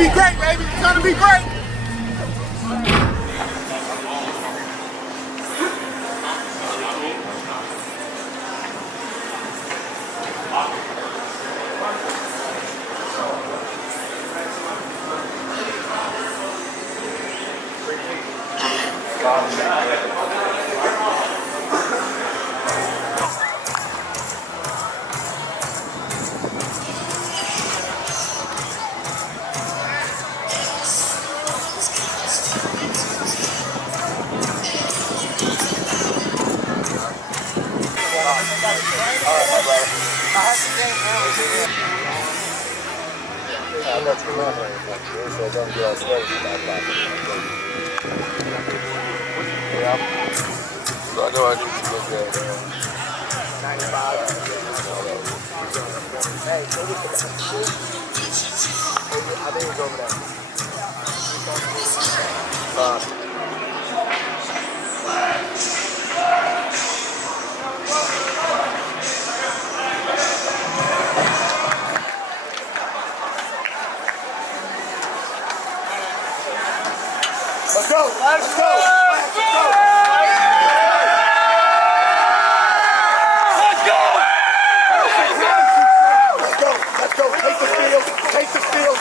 be great, baby. It's gonna be great. So I know I need to look at it. I think it's over there. Let's go! Let's go! Let's go! Let's go! Take the field! Take the field!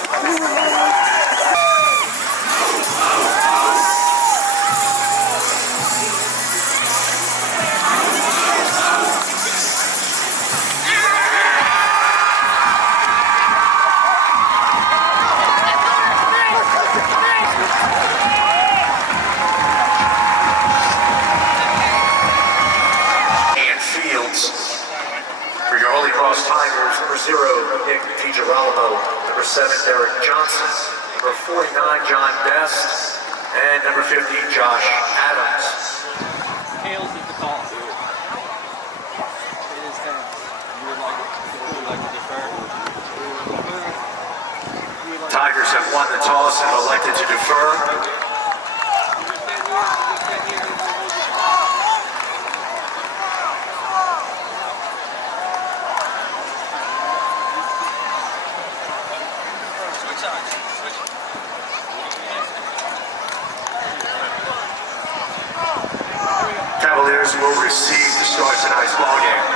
Cross Tigers, number 0, Nick DiGirolamo, number 7, Derrick Johnson, number 49, John Best, and number 15, Josh Adams. Hales is the call. It is him. You would like to defer. Tigers have won the toss and elected to defer. Cavaliers will receive to start tonight's ballgame.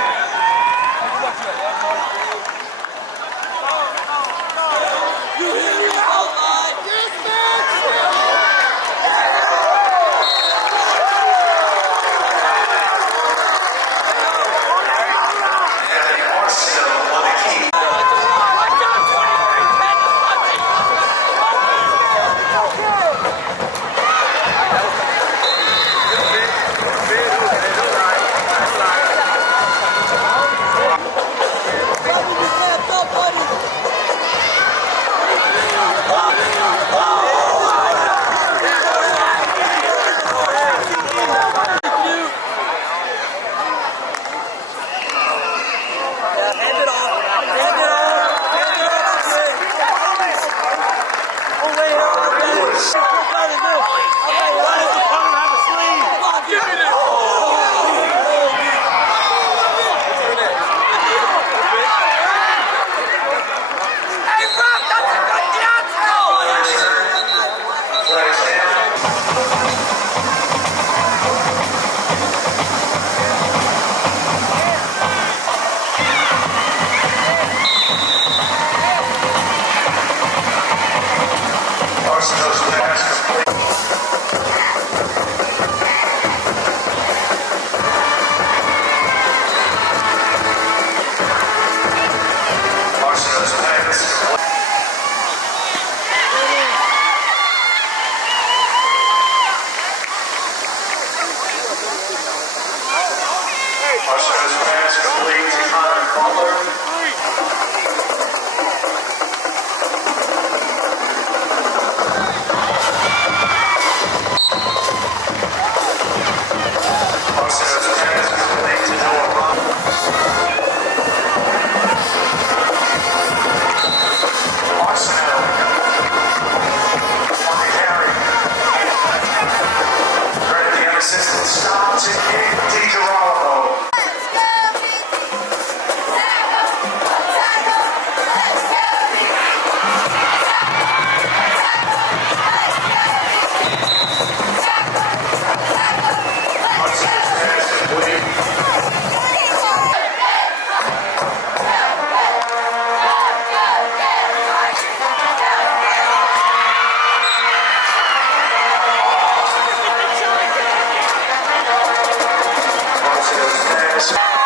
pass.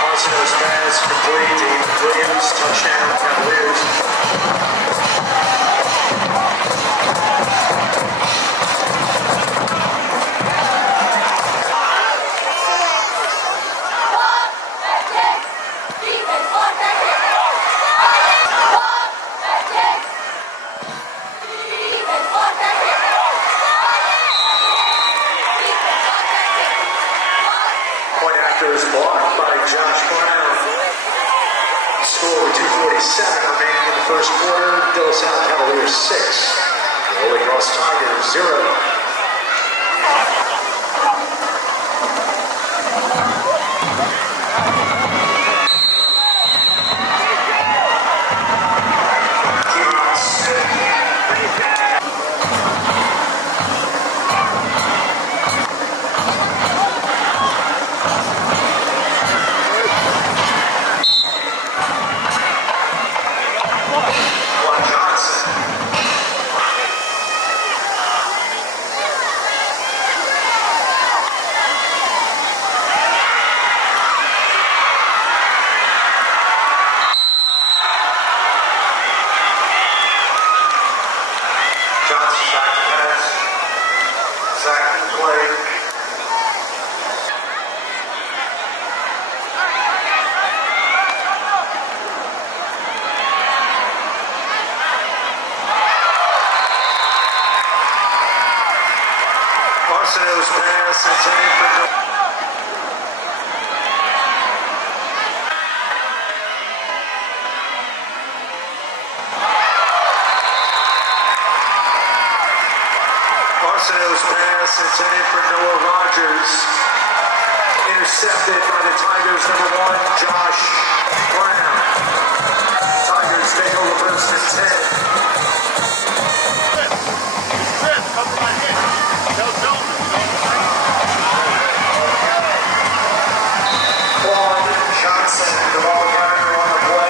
Parsons pass complete to Eamon Williams. Touchdown, Cavaliers. Point after is blocked by Josh Brown. Score with 2:47 remaining in the first quarter. Salle Cavaliers 6. Holy Cross Tigers 0. Claude Johnson. Johnson back to pass. Sack play. Arsenault's pass intended for Arsenault's pass intended for Noah Rogers. Intercepted by the Tigers, number 1, Josh Brown. Tigers take over first and 10. Cover my head. Claude Johnson, the ball carrier on the play.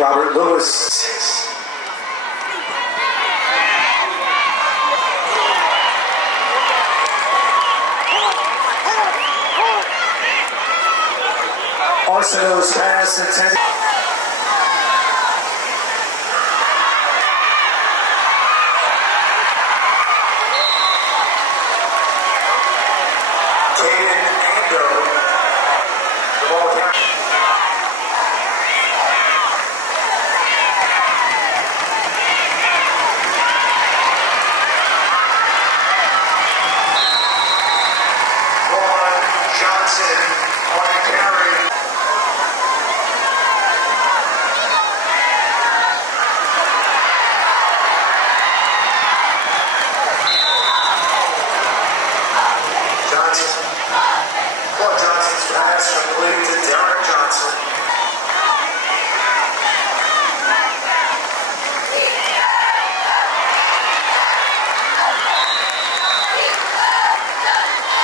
Robert Lewis. Arsenault's pass intended. Kayden Andoh. The ball count. Ronald Johnson on the carry. Johnson. Claude Johnson's pass completed to Derrick Johnson.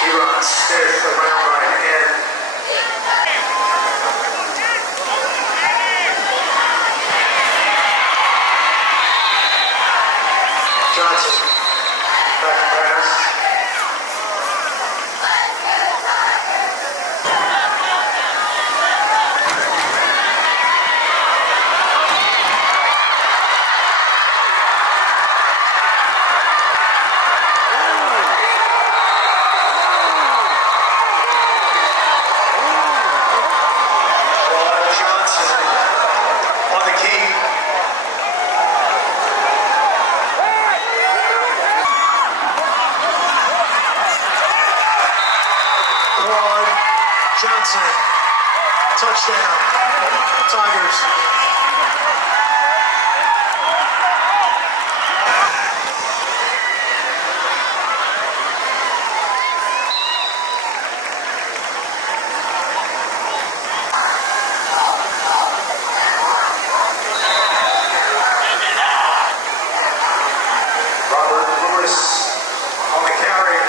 He runs Smith around right end. Johnson. Back pass. Ronald Johnson on the key. Claude Johnson, touchdown, Tigers. Robert Lewis on the carry.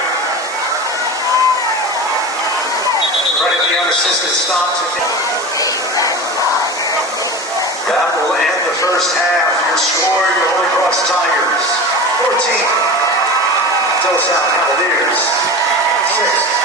Right at the unassisted stops. That will end the first half. Your score, your Holy Cross Tigers, 14. South Cavaliers, 6.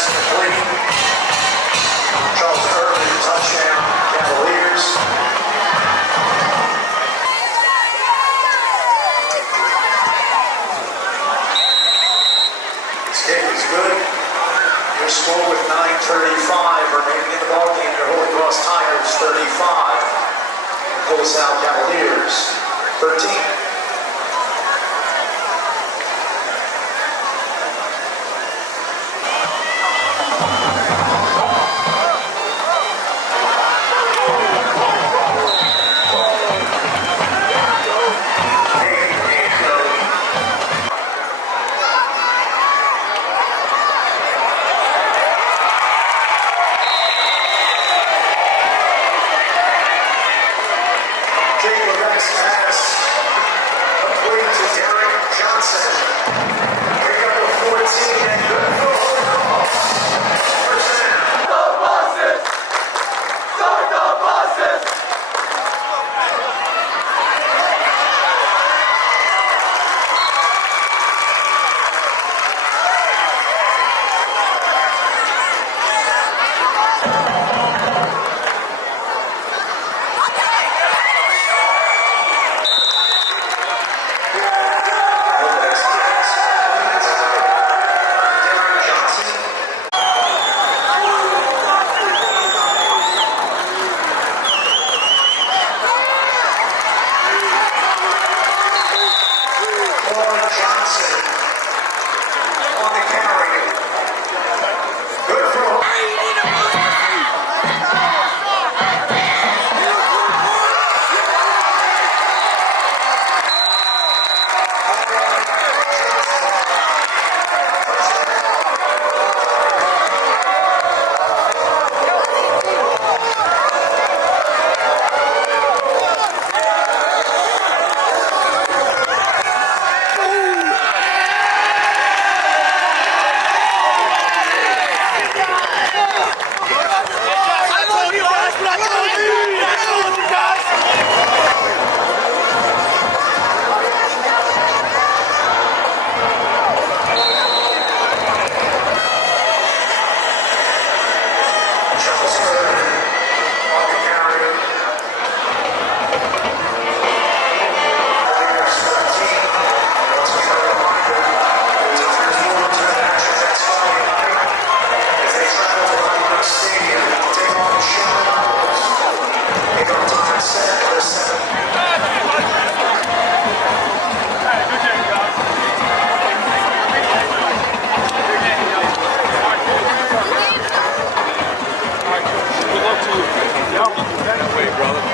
pass complete. Charles Irvin, touchdown, Cavaliers. This game is good. Your score with 9:35 remaining in the ballgame. Your Holy Cross Tigers 35. Salle Cavaliers 13. Pass complete to Derrick Johnson. Pick up a 14 and good for Holy Cross. First down. The buses! Start the buses! Claude Johnson on the carry. Good for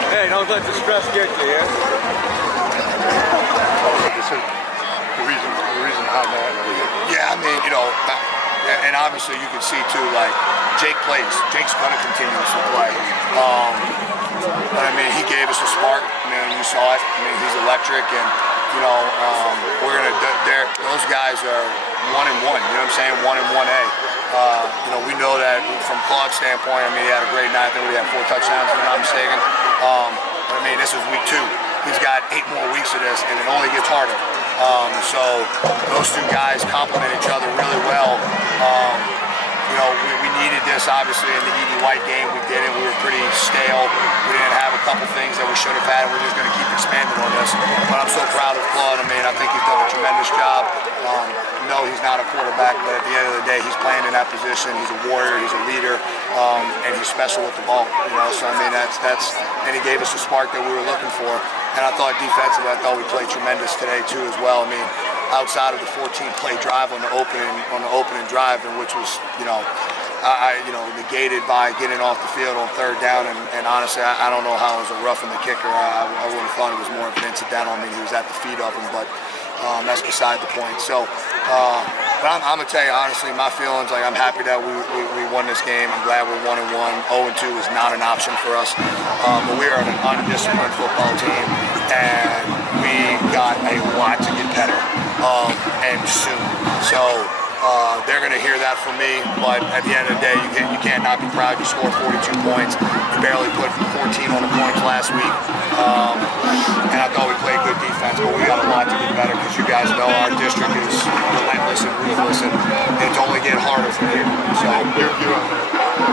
Hey, don't let the stress get you, yeah? This is the reason behind that. Yeah, I mean, and obviously you can see too, like Jake plays. Jake's gonna continuously play. I mean, he gave us a spark. I mean, you saw it. I mean, he's electric, and we're gonna. Those guys are 1-1. You know what I'm saying? 1 and 1A. We know that from Claude's standpoint. I mean, he had a great night. I think we had 4 touchdowns, if I'm not mistaken. But I mean, this is week 2. He's got 8 more weeks of this, and it only gets harder. So those 2 guys complement each other really well. We needed this, obviously, in the E.D. White game. We did it. We were pretty stale. We didn't have a couple things that we should have had. We're just going to keep expanding on this. But I'm so proud of Claude. I mean, I think he's done a tremendous job. No, he's not a quarterback, but at the end of the day, he's playing in that position. He's a warrior. He's a leader, and he's special with the ball. So I mean, that's and he gave us the spark that we were looking for. And I thought defensively, I thought we played tremendous today too, as well. I mean, outside of the 14-play drive on the opening drive, in which was negated by getting off the field on 3rd down. And honestly, I don't know how it was a roughing the kicker. I would have thought it was more of an incidental. I mean, he was at the feet of him, but that's beside the point. So, but I'm gonna tell you honestly, my feelings, like, I'm happy that we won this game. I'm glad we're 1-1. 0-2 is not an option for us. But we are an undisciplined football team, and we got a lot to get better, and soon. So. They're going to hear that from me, but at the end of the day, you can't not be proud. You scored 42 points. You barely put 14 on the points last week. And I thought we played good defense, but we got a lot to get better because you guys know our district is relentless and ruthless, and it's only getting harder from here. So you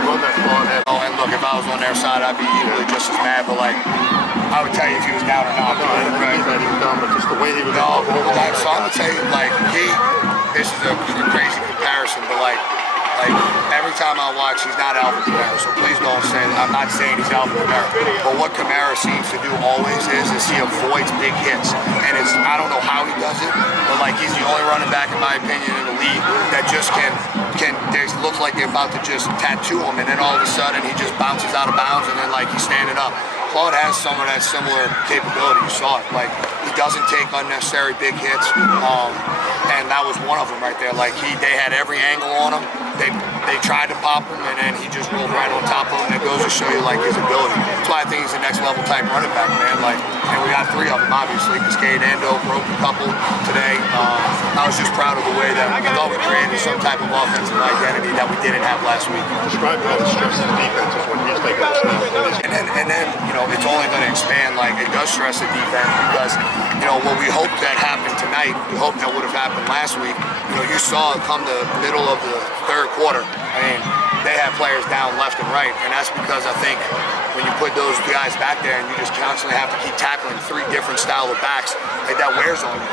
run that Claude had. Oh, and look, if I was on their side, I'd be equally just as mad, but like, I would tell you if he was down or not. No, I didn't mean that he was down, but just the way he was. No, like, so I'm gonna tell you, like, this is a crazy comparison, but like every time I watch, he's not Alvin Kamara, so please don't say that. I'm not saying he's Alvin Kamara, but what Kamara seems to do always is he avoids big hits, and I don't know how he does it, but like he's the only running back in my opinion in the league that just they look like they're about to just tattoo him, and then all of a sudden he just bounces out of bounds, and then like he's standing up. Claude has some of that similar capability. You saw it. Like he doesn't take unnecessary big hits, and that was one of them right there. Like they had every angle on him. They tried to pop him, and then he just rolled right on top of him. And it goes to show you like his ability. That's why I think he's the next level type running back, man. Like, and we got 3 of them obviously because Kayden Andoh broke a couple today. I was just proud of the way that I thought we created some type of offensive identity that we didn't have last week. Describe how the stress of the defense is when he's taking the snap. And then you know it's only going to expand. Like it does stress the defense because you know what we hoped that happened tonight. We hoped that would have happened last week. You know you saw it come the middle of the third quarter. I mean they had players down left and right, and that's because I think when you put those guys back there and you just constantly have to keep tackling 3 different style of backs, like that wears on you.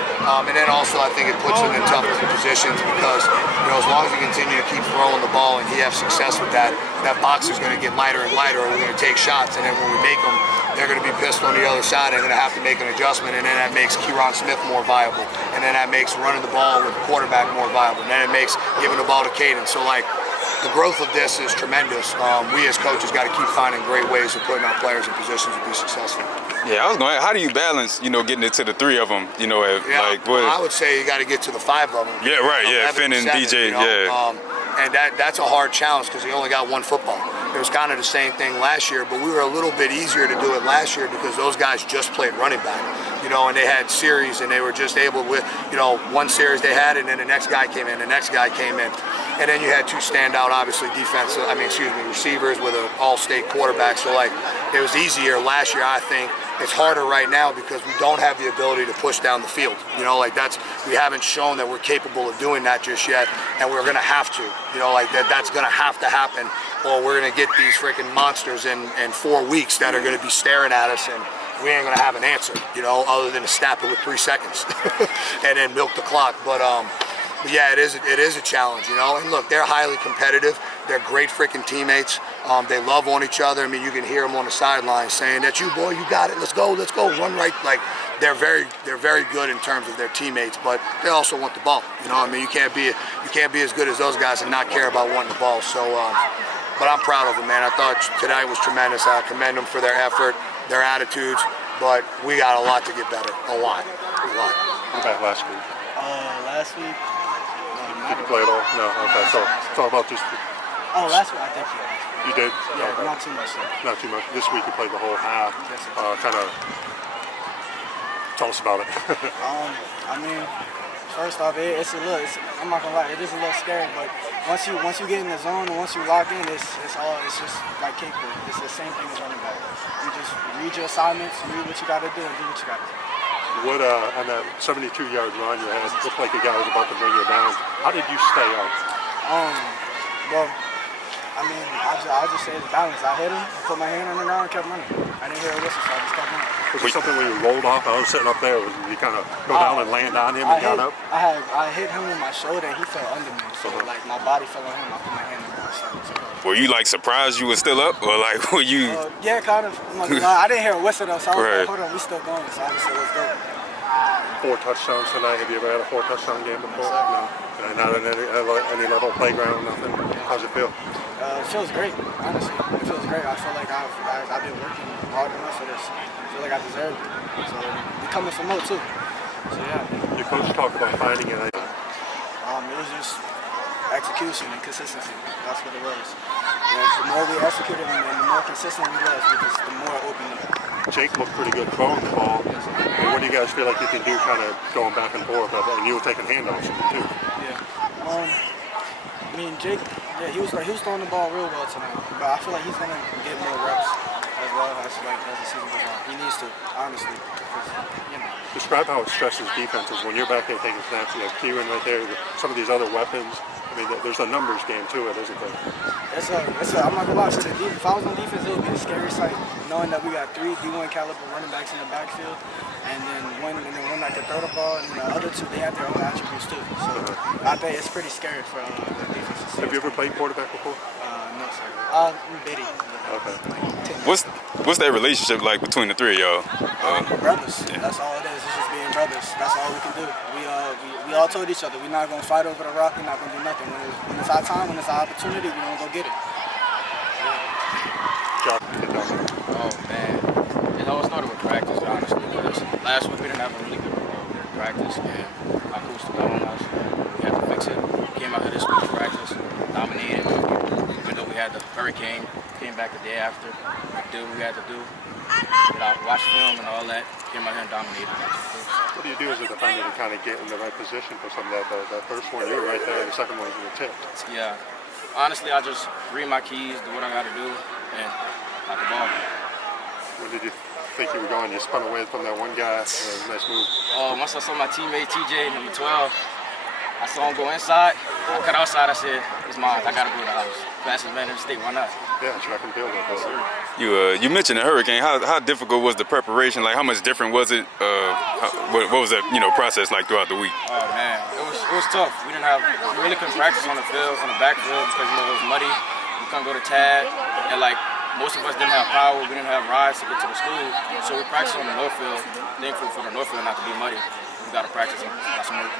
And then also I think it puts him in tough positions because you know as long as he continue to keep throwing the ball and he has success with that box is going to get lighter and lighter, and we're going to take shots, and then when we make them, they're going to be pissed on the other side. They're going to have to make an adjustment, and then that makes Keyron Smith more viable, and then that makes running the ball with the quarterback more viable, and then it makes giving the ball to Kayden. So like the growth of this is tremendous. We as coaches got to keep finding great ways of putting our players in positions to be successful. Yeah, I was going to ask, how do you balance, you know, getting it to the 3 of them, you know, like what? I would say you got to get to the 5 of them. Yeah, right, yeah, Finn and 7, DJ, you know? yeah. And that's a hard challenge because he only got 1 football. It was kind of the same thing last year, but we were a little bit easier to do it last year because those guys just played running back, you know, and they had series and they were just able with, you know, 1 series they had and then the next guy came in, the next guy came in. And then you had 2 standout, obviously, receivers with an all-state quarterback. So, like, it was easier last year, I think. It's harder right now because we don't have the ability to push down the field. You know, like we haven't shown that we're capable of doing that just yet, and we're gonna have to. You know, like that's gonna have to happen, or we're gonna get these freaking monsters in 4 weeks that are gonna be staring at us, and we ain't gonna have an answer. You know, other than to snap it with 3 seconds and then milk the clock. But yeah, it is a challenge, you know. And look, they're highly competitive. They're great freaking teammates. They love on each other. I mean, you can hear them on the sideline saying, "That's you, boy. You got it. Let's go. Let's go. Run right." Like they're very good in terms of their teammates, but they also want the ball. You know, I mean, you can't be as good as those guys and not care about wanting the ball. So, but I'm proud of them, man. I thought tonight was tremendous. I commend them for their effort, their attitudes. But we got a lot to get better. A lot. What about last week? Last week. Did you play at all? No. Okay. So it's all about just. Last week I did play. You did? Yeah, okay. not too much though. Not too much. This week you played the whole half. Yes, sir. Kind of. Tell us about it. I mean, first off, I'm not gonna lie, it is a little scary, but once you get in the zone and once you lock in, it's just like capable. It's the same thing as running back. You just read your assignments, read what you gotta do, and do what you gotta do. What on that 72-yard run you had, looked like a guy was about to bring you down. How did you stay up? Well, I mean, I'll just say it's balance. I hit him, put my hand on the ground, and kept running. I didn't hear a whistle, so I just kept running. Was it something where you rolled off? I was sitting up there. You kind of go down and land on him and got up? I hit him with my shoulder, and he fell under me. So, like, my body fell on him. I put my hand on the ground. Were you like surprised you were still up, or like were you? Yeah, kind of. I didn't hear a whistle though, so I was right. like, hold on, we still going. So I just said, let's go. 4 touchdowns tonight. Have you ever had a 4-touchdown game before? No. Not in any level playground, nothing. How's it feel? It feels great, honestly. It feels great. I feel like I've been working hard enough for this. I feel like I deserve it. So we're coming for more too. So yeah. Your coach talked about finding it. It was just execution and consistency. That's what it was. And the more we executed and the more consistent we was, the more it opened up. Jake looked pretty good throwing the ball. What do you guys feel like you can do kind of going back and forth? And you were taking handoffs too. Yeah. I mean, Jake, yeah, he was throwing the ball real well tonight, but I feel like he's gonna get more reps as well as the season goes on. He needs to, honestly. You know. Describe how it stresses defenses when you're back there taking snaps. You have Keyron right there. Some of these other weapons. I mean, there's a numbers game to it, isn't there? I'm not gonna lie. If I was on defense, it would be a scary sight, knowing that we got 3 D1 caliber running backs in the backfield, and then one that can throw the ball, and the other 2 they have their own attributes too. So I think it's pretty scary for the defense. Have you ever played quarterback before? No, sir. Biddy. Okay. What's that relationship like between the 3 of y'all? Brothers. Yeah. That's all it is. It's just being brothers. That's all we can do. We all told each other we're not gonna fight over the rock. We're not gonna do nothing. When it's our time, when it's our opportunity, we're gonna go get it. Oh man, it all started with practice, honestly. Because last week we didn't have a really good practice, and our coach took out on us. We had to fix it. Came out here this week to practice, dominated. Even though we had the hurricane, came back the day after, did what we had to do. Watch film and all that. Came out here and dominated. What do you do as a defender to kind of get in the right position for some of that? That first one, you were right there, and the second one you were tipped. Yeah. Honestly, I just read my keys, do what I got to do, and knock the ball. When did you think you were going? You spun away from that one guy. Nice move. Once I saw my teammate TJ, number 12, I saw him go inside. I cut outside. I said, "It's mine. I got to go to the house. Fastest man in the state. Why not?" Yeah, track and field. You mentioned the hurricane. How difficult was the preparation? Like, how much different was it? What was that process like throughout the week? Oh man, it was tough. We really couldn't practice on the field, on the backfield, because it was muddy. We couldn't go to tag, and like most of us didn't have power. We didn't have rides to get to the school, so we practiced on the north field. Thankful for the north field not to be muddy. We got to practice and got some work.